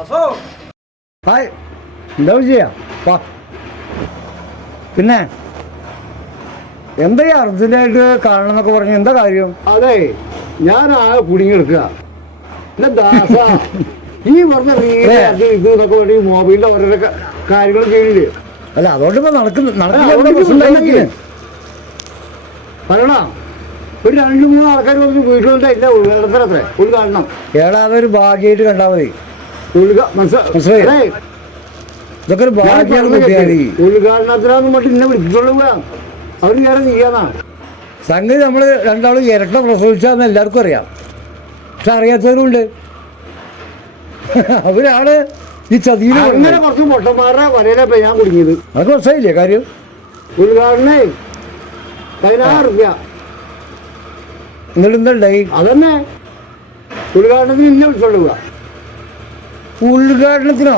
Hi എന്താ വിജയ? വാ. പിന്നെ എന്താ ഈ അർജന്റായിട്ട് കാണണം എന്നൊക്കെ പറഞ്ഞു എന്താ കാര്യം? അതെ ഞാൻ ആകെ കുടുങ്ങിയെടുക്കുക എന്നെ ദാസ ഈ പറഞ്ഞ ഏ. അത്. ഇത് എന്നൊക്കെ വേണ്ടി മൊബൈലിന്റെ ഓരോരോ കാര്യങ്ങൾ ചെയ്യില്ലേ അല്ല അതുകൊണ്ട് ഇപ്പൊ നടക്കുന്ന ആ, നടക്കുന്ന? പറയണ? ഒരു രണ്ട് മൂന്ന് ആൾക്കാർ വന്ന് ഇല്ല എന്നെ ഉൾഘാടനത്തിന് അത്രേ ഉദ്ഘാടനം ഏടാ അതൊരു ഭാഗ്യമായിട്ട് കണ്ടാ മതി. മനസ്സിലായി? മനസ്സിലായി. ഇതൊക്കെ ഒരു ഭാഗ്യാണ് കുട്ടിയാടി. ഉദ്ഘാടനത്തിനാന്ന് മറ്റും എന്നെ വിളിച്ചിട്ടുള്ളൂ അവർ കയറി നീയാന്നാ സംഗതി നമ്മൾ രണ്ടാളും ഇരട്ട പ്രസവിച്ചാന്ന് എല്ലാവർക്കും അറിയാം. പക്ഷെ അറിയാത്തവരുണ്ട്. അവരാണ് ഈ ചതിയിൽ അങ്ങനെ കുറച്ച് പൊട്ടന്മാരുടെ വലയിലെ ഞാൻ കുടുങ്ങിയത്. അതൊക്കെ മനസ്സിലായില്ലേ കാര്യം? ഉദ്ഘാടനേ പതിനാറ് റുപ്യ. എന്നിട്ട് എന്തുണ്ടായി അതന്നെ. ഉദ്ഘാടനത്തിന് ഇന്നെ വിളിച്ചോളുക ഉദ്ഘാടനത്തിനോ?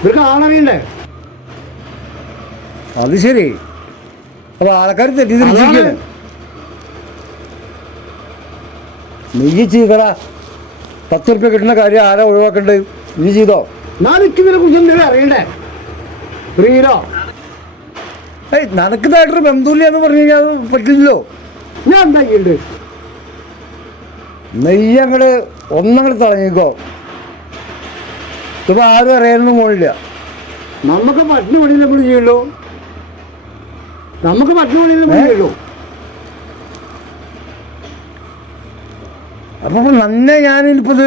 ഇവർക്ക് ആളറിയണ്ടേ അത് ശരി. അപ്പൊ ആൾക്കാർ തെറ്റിദ്ധരിച്ചിരിക്കുന്നു. നീ ചെയ്തടാ പത്ത് റുപ്യ കിട്ടുന്ന കാര്യം ആരാ ഒഴിവാക്കണ്ടേ നീ ചെയ്തോ? ഞാൻ നിൽക്കുന്നതിനെ കുറിച്ച് എന്തെങ്കിലും അറിയണ്ടേ? പ്രിയരോ ഏയ് നനക്കുന്നതായിട്ടൊരു ബന്ധുല്ല എന്ന് പറഞ്ഞു കഴിഞ്ഞാൽ പറ്റില്ലല്ലോ. ഞാൻ എന്താ ചെയ്യണ്ട് ഒന്നങ്ങൾ തളഞ്ഞിക്കോ ഇതിപ്പോ ആരും അറിയാനൊന്നും പോണില്ല. നമുക്ക് മറ്റു പണിയിൽ നമ്മൾ ചെയ്യുള്ളൂ നമുക്ക് മറ്റു പണിയിൽ നമ്മൾ? ചെയ്യുള്ളൂ അപ്പൊ ഇപ്പൊ നന്നെ ഞാനിപ്പത്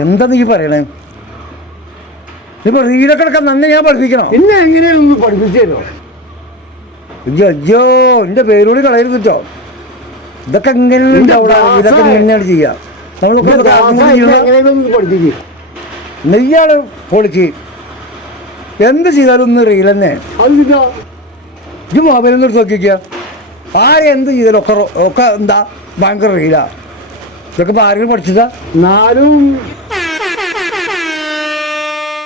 എന്താ നീ പറയണേ? ഇപ്പൊ റീലൊക്കെ നന്നെ ഞാൻ പഠിപ്പിക്കണം? എന്നെ എങ്ങനെയൊന്നും പഠിപ്പിച്ചു തരുമോ അയ്യോ അയ്യോ എന്റെ പേരോട് കളയരുത് കേട്ടോ ഇതൊക്കെ എങ്ങനെ ഉണ്ടാവൂടാ. ഇതൊക്കെ എങ്ങനെയാണ് ചെയ്യാ. നമ്മളൊക്കെ നെയ്യാണ് പൊളിച്ച് എന്ത് ചെയ്താലും ഒന്നും റീൽ തന്നെ. ഇതാ ഒന്നും എടുത്ത് നോക്കിക്കുക ആരെ എന്ത് ചെയ്താലും ഒക്കെ ഒക്കെ എന്താ? ഭയങ്കര റീലാ ഇതൊക്കെ ഇപ്പൊ ആരെങ്കിലും പഠിച്ചതാ? നാലും